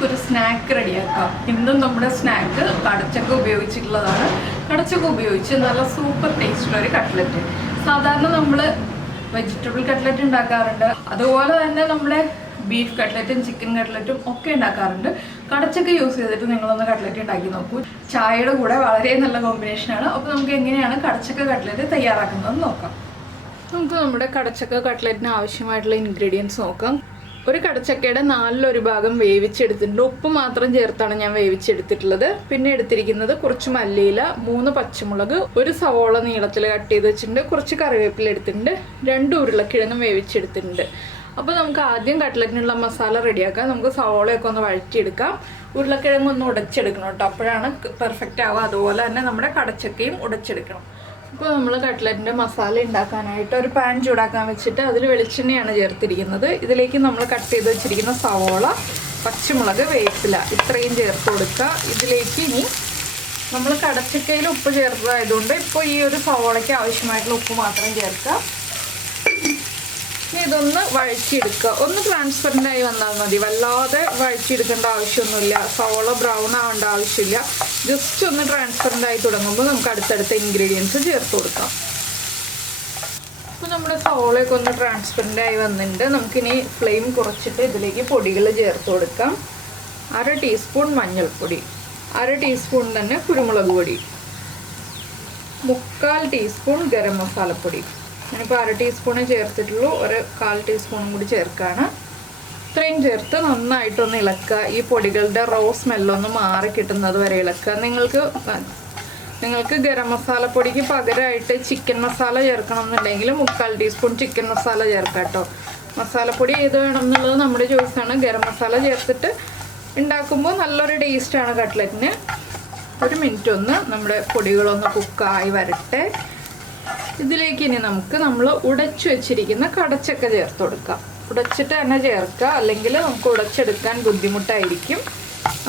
നമുക്കൊരു സ്നാക്ക് റെഡിയാക്കാം. ഇന്നും നമ്മുടെ സ്നാക്ക് കടച്ചക്ക ഉപയോഗിച്ചിട്ടുള്ളതാണ്. കടച്ചക്ക ഉപയോഗിച്ച് നല്ല സൂപ്പർ ടേസ്റ്റുള്ള ഒരു കട്ട്ലറ്റ്. സാധാരണ നമ്മൾ വെജിറ്റബിൾ കട്ട്ലറ്റ് ഉണ്ടാക്കാറുണ്ട്, അതുപോലെ തന്നെ നമ്മുടെ ബീഫ് കട്ട്ലറ്റും ചിക്കൻ കട്ട്ലറ്റും ഒക്കെ ഉണ്ടാക്കാറുണ്ട്. കടച്ചക്ക യൂസ് ചെയ്തിട്ട് നിങ്ങളൊന്ന് കട്ട്ലറ്റ് ഉണ്ടാക്കി നോക്കൂ. ചായയുടെ കൂടെ വളരെ നല്ല കോമ്പിനേഷനാണ്. അപ്പോൾ നമുക്ക് എങ്ങനെയാണ് കടച്ചക്ക കട്ട്ലറ്റ് തയ്യാറാക്കുന്നതെന്ന് നോക്കാം. നമുക്ക് നമ്മുടെ കടച്ചക്ക കട്ട്ലറ്റിന് ആവശ്യമായിട്ടുള്ള ഇൻഗ്രീഡിയൻസ് നോക്കാം. ഒരു കടച്ചക്കയുടെ 1/4 ഭാഗം വേവിച്ചെടുത്തിട്ടുണ്ട്. ഉപ്പ് മാത്രം ചേർത്താണ് ഞാൻ വേവിച്ചെടുത്തിട്ടുള്ളത്. പിന്നെ എടുത്തിരിക്കുന്നത് കുറച്ച് മല്ലിയില, 3 പച്ചമുളക്, 1 സവോള നീളത്തിൽ കട്ട് ചെയ്ത് വെച്ചിട്ടുണ്ട്, കുറച്ച് കറിവേപ്പില എടുത്തിട്ടുണ്ട്, 2 ഉരുളക്കിഴങ്ങും വേവിച്ചെടുത്തിട്ടുണ്ട്. അപ്പോൾ നമുക്ക് ആദ്യം കട്ട്ലറ്റിനുള്ള മസാല റെഡിയാക്കാം. നമുക്ക് സവോളയൊക്കെ ഒന്ന് വഴറ്റിയെടുക്കാം. ഉരുളക്കിഴങ്ങ് ഒന്ന് ഉടച്ചെടുക്കണം കേട്ടോ, അപ്പോഴാണ് പെർഫെക്റ്റ് ആവുക. അതുപോലെ തന്നെ നമ്മുടെ കടച്ചക്കയും ഉടച്ചെടുക്കണം. ഇപ്പോൾ നമ്മൾ കട്ട്ലറ്റിൻ്റെ മസാല ഉണ്ടാക്കാനായിട്ട് ഒരു പാൻ ചൂടാക്കാൻ വെച്ചിട്ട് അതിൽ വെളിച്ചെണ്ണയാണ് ചേർത്തിരിക്കുന്നത്. ഇതിലേക്ക് നമ്മൾ കട്ട് ചെയ്ത് വെച്ചിരിക്കുന്ന സവോള, പച്ചമുളക്, വേപ്പില ഇത്രയും ചേർത്ത് കൊടുക്കുക. ഇതിലേക്ക് ഇനി നമ്മൾ കടച്ചക്കയിൽ ഉപ്പ് ചേർത്തതായതുകൊണ്ട് ഇപ്പോൾ ഈ ഒരു സവോളയ്ക്ക് ആവശ്യമായിട്ടുള്ള ഉപ്പ് മാത്രം ചേർക്കുക. ഇനി ഇതൊന്ന് വഴറ്റിയെടുക്കുക. ഒന്ന് ട്രാൻസ്പെറൻ്റ് ആയി വന്നാൽ മതി, വല്ലാതെ വഴറ്റിയെടുക്കേണ്ട ആവശ്യമൊന്നുമില്ല. സവോള ബ്രൗൺ ആവേണ്ട ആവശ്യമില്ല. ജസ്റ്റ് ഒന്ന് ട്രാൻസ്പെറൻ്റ് ആയി തുടങ്ങുമ്പോൾ നമുക്ക് അടുത്തടുത്ത ഇൻഗ്രീഡിയൻസ് ചേർത്ത് കൊടുക്കാം. അപ്പോൾ നമ്മുടെ സവോളയൊക്കെ ഒന്ന് ട്രാൻസ്പെറൻ്റ് ആയി വന്നിട്ടുണ്ട്. നമുക്കിനി ഫ്ലെയിം കുറച്ചിട്ട് ഇതിലേക്ക് പൊടികൾ ചേർത്ത് കൊടുക്കാം. 1/2 ടീസ്പൂൺ മഞ്ഞൾപ്പൊടി, 1/2 ടീസ്പൂൺ തന്നെ കുരുമുളക് പൊടി, 3/4 ടീസ്പൂൺ ഗരം മസാലപ്പൊടി. ഞാനിപ്പോൾ 1/2 ടീസ്പൂണേ ചേർത്തിട്ടുള്ളൂ, 1/4 ടീസ്പൂണും കൂടി ചേർക്കുകയാണ്. ഇത്രയും ചേർത്ത് നന്നായിട്ടൊന്ന് ഇളക്കുക. ഈ പൊടികളുടെ റോ സ്മെല്ലൊന്ന് മാറി കിട്ടുന്നത് വരെ ഇളക്കുക. നിങ്ങൾക്ക് ഗരം മസാലപ്പൊടിക്ക് പകരമായിട്ട് ചിക്കൻ മസാല ചേർക്കണം എന്നുണ്ടെങ്കിൽ 3/4 ടീസ്പൂൺ ചിക്കൻ മസാല ചേർക്കാം കേട്ടോ. മസാലപ്പൊടി ഏത് വേണം എന്നുള്ളത് നമ്മുടെ ചോയ്സാണ്. ഗരം മസാല ചേർത്തിട്ട് ഉണ്ടാക്കുമ്പോൾ നല്ലൊരു ടേസ്റ്റാണ് കട്ട്ലറ്റിന്. 1 മിനിറ്റ് ഒന്ന് നമ്മുടെ പൊടികളൊന്ന് കുക്കായി വരട്ടെ. ഇതിലേക്ക് ഇനി നമ്മൾ ഉടച്ചു വെച്ചിരിക്കുന്ന കടച്ചക്ക ചേർത്ത് കൊടുക്കാം. ഉടച്ചിട്ട് തന്നെ ചേർക്കുക, അല്ലെങ്കിൽ നമുക്ക് ഉടച്ചെടുക്കാൻ ബുദ്ധിമുട്ടായിരിക്കും.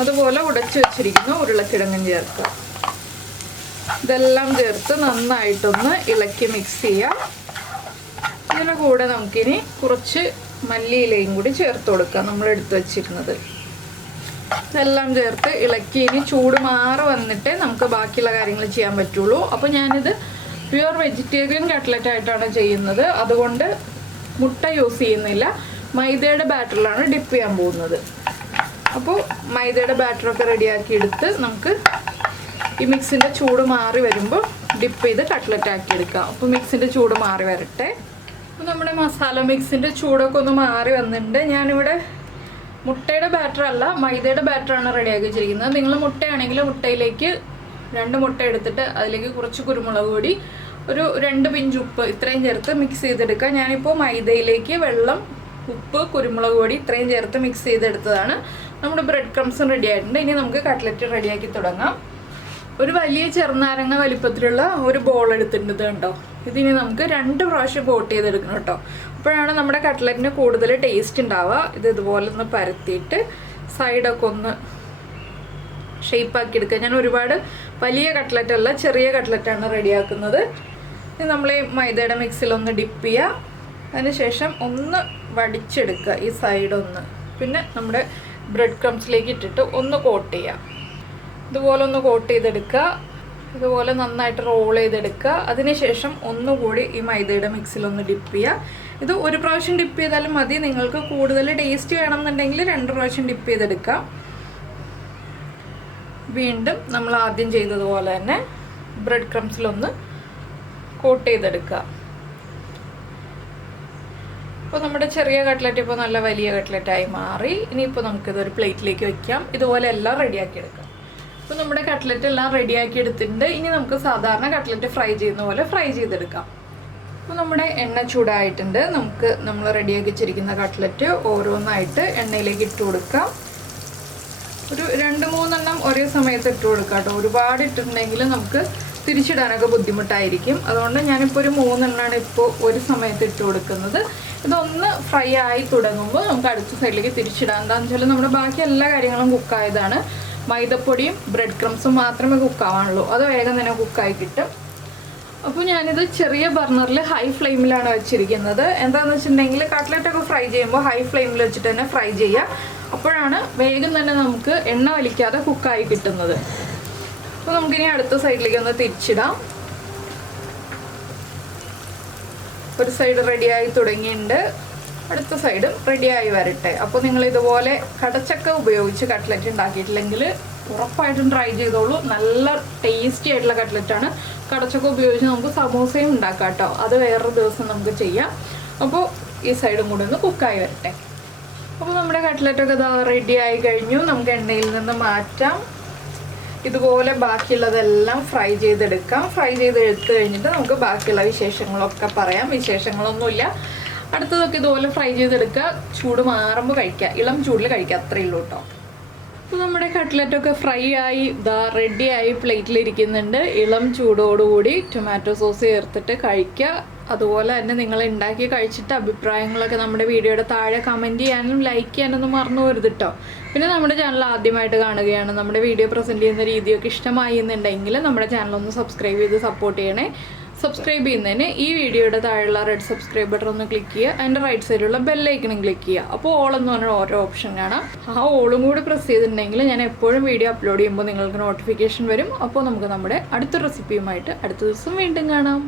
അതുപോലെ ഉടച്ചു വെച്ചിരിക്കുന്ന ഉരുളക്കിഴങ്ങും ചേർക്കുക. ഇതെല്ലാം ചേർത്ത് നന്നായിട്ടൊന്ന് ഇളക്കി മിക്സ് ചെയ്യാം. ഇതിന് കൂടെ നമുക്കിനി കുറച്ച് മല്ലിയിലയും കൂടി ചേർത്ത് കൊടുക്കാം, നമ്മൾ എടുത്തു വെച്ചിരുന്നത്. ഇതെല്ലാം ചേർത്ത് ഇളക്കി ഇനി ചൂട് മാറി വന്നിട്ടേ നമുക്ക് ബാക്കിയുള്ള കാര്യങ്ങൾ ചെയ്യാൻ പറ്റുള്ളൂ. അപ്പോൾ ഞാനിത് പ്യുവർ വെജിറ്റേറിയൻ കട്ട്ലറ്റ് ആയിട്ടാണ് ചെയ്യുന്നത്. അതുകൊണ്ട് മുട്ട യൂസ് ചെയ്യുന്നില്ല, മൈദയുടെ ബാറ്ററിലാണ് ഡിപ്പ് ചെയ്യാൻ പോകുന്നത്. അപ്പോൾ മൈദയുടെ ബാറ്ററൊക്കെ റെഡിയാക്കി എടുത്ത് നമുക്ക് ഈ മിക്സിൻ്റെ ചൂട് മാറി വരുമ്പോൾ ഡിപ്പ് ചെയ്ത് കട്ട്ലറ്റ് ആക്കി എടുക്കാം. അപ്പോൾ മിക്സിൻ്റെ ചൂട് മാറി വരട്ടെ. അപ്പോൾ നമ്മുടെ മസാല മിക്സിൻ്റെ ചൂടൊക്കെ ഒന്ന് മാറി വന്നിട്ടുണ്ട്. ഞാനിവിടെ മുട്ടയുടെ ബാറ്റർ അല്ല, മൈദയുടെ ബാറ്ററാണ് റെഡിയാക്കി വെച്ചിരിക്കുന്നത്. നിങ്ങൾ മുട്ടയാണെങ്കിൽ മുട്ടയിലേക്ക് 2 മുട്ട എടുത്തിട്ട് അതിലേക്ക് കുറച്ച് കുരുമുളക് പൊടി, ഒരു 2 പിഞ്ച് ഉപ്പ് ഇത്രയും ചേർത്ത് മിക്സ് ചെയ്തെടുക്കുക. ഞാനിപ്പോൾ മൈദയിലേക്ക് വെള്ളം, ഉപ്പ്, കുരുമുളക് പൊടി ഇത്രയും ചേർത്ത് മിക്സ് ചെയ്തെടുത്തതാണ്. നമ്മുടെ ബ്രെഡ് ക്രംസും റെഡി ആയിട്ടുണ്ട്. ഇനി നമുക്ക് കട്ട്ലറ്റ് റെഡിയാക്കി തുടങ്ങാം. ഒരു വലിയ ചെറുനാരങ്ങ വലിപ്പത്തിലുള്ള ഒരു ബോൾ എടുത്തിട്ടുണ്ട് കണ്ടോ. ഇതിനി നമുക്ക് 2 പ്രാവശ്യം കോട്ട് ചെയ്തെടുക്കണം കേട്ടോ. അപ്പോഴാണ് നമ്മുടെ കട്ട്ലറ്റിന് കൂടുതൽ ടേസ്റ്റ് ഉണ്ടാവുക. ഇത് ഇതുപോലെ ഒന്ന് പരത്തിയിട്ട് സൈഡൊക്കെ ഒന്ന് ഷേപ്പാക്കി എടുക്കുക. ഞാൻ ഒരുപാട് വലിയ കട്ട്ലറ്റ് അല്ല, ചെറിയ കട്ട്ലറ്റാണ് റെഡിയാക്കുന്നത്. ഇനി നമ്മൾ ഈ മൈദയുടെ മിക്സിലൊന്ന് ഡിപ്പ് ചെയ്യുക. അതിനുശേഷം ഒന്ന് വടിച്ചെടുക്കുക ഈ സൈഡൊന്ന്. പിന്നെ നമ്മുടെ ബ്രെഡ് ക്രംസിലേക്ക് ഇട്ടിട്ട് ഒന്ന് കോട്ട് ചെയ്യുക. ഇതുപോലെ ഒന്ന് കോട്ട് ചെയ്തെടുക്കുക. ഇതുപോലെ നന്നായിട്ട് റോൾ ചെയ്തെടുക്കുക. അതിനുശേഷം ഒന്നുകൂടി ഈ മൈദയുടെ മിക്സിലൊന്ന് ഡിപ്പ് ചെയ്യുക. ഇത് 1 പ്രാവശ്യം ഡിപ്പ് ചെയ്താലും മതി. നിങ്ങൾക്ക് കൂടുതൽ ടേസ്റ്റ് വേണമെന്നുണ്ടെങ്കിൽ 2 പ്രാവശ്യം ഡിപ്പ് ചെയ്തെടുക്കാം. വീണ്ടും നമ്മൾ ആദ്യം ചെയ്തതുപോലെ തന്നെ ബ്രെഡ് ക്രംസിലൊന്ന് കോട്ട് ചെയ്തെടുക്കുക. അപ്പോൾ നമ്മുടെ ചെറിയ കട്ട്ലറ്റ് ഇപ്പോൾ നല്ല വലിയ കട്ട്ലറ്റായി മാറി. ഇനിയിപ്പോൾ നമുക്കിതൊരു പ്ലേറ്റിലേക്ക് വയ്ക്കാം. ഇതുപോലെ എല്ലാം റെഡിയാക്കി എടുക്കാം. അപ്പോൾ നമ്മുടെ കട്ട്ലറ്റ് എല്ലാം റെഡിയാക്കി എടുത്തിട്ടുണ്ട്. ഇനി നമുക്ക് സാധാരണ കട്ട്ലറ്റ് ഫ്രൈ ചെയ്യുന്ന പോലെ ഫ്രൈ ചെയ്തെടുക്കാം. അപ്പോൾ നമ്മുടെ എണ്ണ ചൂടായിട്ടുണ്ട്. നമ്മൾ റെഡിയാക്കി വെച്ചിരിക്കുന്ന കട്ട്ലറ്റ് ഓരോന്നായിട്ട് എണ്ണയിലേക്ക് ഇട്ട് കൊടുക്കാം. ഒരു 2-3 എണ്ണം ഒരേ സമയത്ത് ഇട്ട് കൊടുക്കാം കേട്ടോ. ഒരുപാട് ഇട്ടിട്ടുണ്ടെങ്കിൽ നമുക്ക് തിരിച്ചിടാനൊക്കെ ബുദ്ധിമുട്ടായിരിക്കും. അതുകൊണ്ട് ഞാനിപ്പോൾ ഒരു 3 എണ്ണമാണ് ഇപ്പോൾ ഒരു സമയത്ത് ഇട്ട് കൊടുക്കുന്നത്. ഇതൊന്ന് ഫ്രൈ ആയി തുടങ്ങുമ്പോൾ നമുക്ക് അടുത്ത സൈഡിലേക്ക് തിരിച്ചിടാം. എന്താണെന്ന് വെച്ചാൽ നമ്മുടെ ബാക്കി എല്ലാ കാര്യങ്ങളും കുക്കായതാണ്. മൈദപ്പൊടിയും ബ്രെഡ് ക്രംസും മാത്രമേ കുക്കാവാനുള്ളൂ. അത് വേഗം തന്നെ കുക്കായി കിട്ടും. അപ്പോൾ ഞാനിത് ചെറിയ ബർണറിൽ ഹൈ ഫ്ലെയിമിലാണ് വെച്ചിരിക്കുന്നത്. എന്താണെന്ന് വെച്ചിട്ടുണ്ടെങ്കിൽ കട്ട്ലറ്റൊക്കെ ഫ്രൈ ചെയ്യുമ്പോൾ ഹൈ ഫ്ലെയിമിൽ വെച്ചിട്ട് തന്നെ ഫ്രൈ ചെയ്യുക. അപ്പോഴാണ് വേഗം തന്നെ നമുക്ക് എണ്ണ വലിക്കാതെ കുക്കായി കിട്ടുന്നത്. അപ്പോൾ നമുക്കിനി അടുത്ത സൈഡിലേക്ക് ഒന്ന് തിരിച്ചിടാം. ഒരു സൈഡ് റെഡിയായി തുടങ്ങിയിട്ടുണ്ട്, അടുത്ത സൈഡും റെഡിയായി വരട്ടെ. അപ്പോൾ നിങ്ങൾ ഇതുപോലെ കടച്ചക്ക ഉപയോഗിച്ച് കട്ട്ലറ്റ് ഉണ്ടാക്കിയിട്ടില്ലെങ്കിൽ ഉറപ്പായിട്ടും ട്രൈ ചെയ്തോളൂ. നല്ല ടേസ്റ്റി ആയിട്ടുള്ള കട്ട്ലറ്റാണ്. കടച്ചക്ക ഉപയോഗിച്ച് നമുക്ക് സമോസയും ഉണ്ടാക്കാം കേട്ടോ, അത് വേറൊരു ദിവസം നമുക്ക് ചെയ്യാം. അപ്പോൾ ഈ സൈഡും കൂടെ ഒന്ന് കുക്കായി വരട്ടെ. അപ്പോൾ നമ്മുടെ കട്ട്ലറ്റൊക്കെ ഇതാ റെഡി ആയി കഴിഞ്ഞു. നമുക്ക് എണ്ണയിൽ നിന്ന് മാറ്റാം. ഇതുപോലെ ബാക്കിയുള്ളതെല്ലാം ഫ്രൈ ചെയ്തെടുക്കാം. ഫ്രൈ ചെയ്തെടുത്ത് കഴിഞ്ഞിട്ട് നമുക്ക് ബാക്കിയുള്ള വിശേഷങ്ങളൊക്കെ പറയാം. വിശേഷങ്ങളൊന്നുമില്ല, അടുത്തതൊക്കെ ഇതുപോലെ ഫ്രൈ ചെയ്തെടുക്കുക. ചൂട് മാറുമ്പോൾ കഴിക്കുക, ഇളം ചൂടിൽ കഴിക്കുക, അത്രയേ ഉള്ളൂ കേട്ടോ. അപ്പോൾ നമ്മുടെ കട്ട്ലറ്റൊക്കെ ഫ്രൈ ആയി ഇതാ റെഡിയായി പ്ലേറ്റിലിരിക്കുന്നുണ്ട്. ഇളം ചൂടോടുകൂടി ടൊമാറ്റോ സോസ് ചേർത്തിട്ട് കഴിക്കുക. അതുപോലെ തന്നെ നിങ്ങൾ ഉണ്ടാക്കി കഴിച്ചിട്ട് അഭിപ്രായങ്ങളൊക്കെ നമ്മുടെ വീഡിയോയുടെ താഴെ കമൻറ്റ് ചെയ്യാനും ലൈക്ക് ചെയ്യാനൊന്നും മറന്നു പോരുത് കേട്ടോ. പിന്നെ നമ്മുടെ ചാനൽ ആദ്യമായിട്ട് കാണുകയാണ്, നമ്മുടെ വീഡിയോ പ്രസൻറ്റ് ചെയ്യുന്ന രീതിയൊക്കെ ഇഷ്ടമായി എന്നുണ്ടെങ്കിൽ നമ്മുടെ ചാനലൊന്ന് സബ്സ്ക്രൈബ് ചെയ്ത് സപ്പോർട്ട് ചെയ്യണേ. സബ്സ്ക്രൈബ് ചെയ്യുന്നതിന് ഈ വീഡിയോയുടെ താഴെയുള്ള റെഡ് സബ്സ്ക്രൈബ് ബട്ടൺ ഒന്ന് ക്ലിക്ക് ചെയ്യുക. അതിൻ്റെ റൈറ്റ് സൈഡിലുള്ള ബെല്ലൈക്കണും ക്ലിക്ക് ചെയ്യുക. അപ്പോൾ ഓൾ എന്ന് പറഞ്ഞാൽ ഓരോ ഓപ്ഷൻ കാണാം. ആ ഓളും കൂടി പ്രസ് ചെയ്തിട്ടുണ്ടെങ്കിൽ ഞാൻ എപ്പോഴും വീഡിയോ അപ്ലോഡ് ചെയ്യുമ്പോൾ നിങ്ങൾക്ക് നോട്ടിഫിക്കേഷൻ വരും. അപ്പോൾ നമുക്ക് നമ്മുടെ അടുത്ത റെസിപ്പിയുമായിട്ട് അടുത്ത ദിവസം വീണ്ടും കാണാം.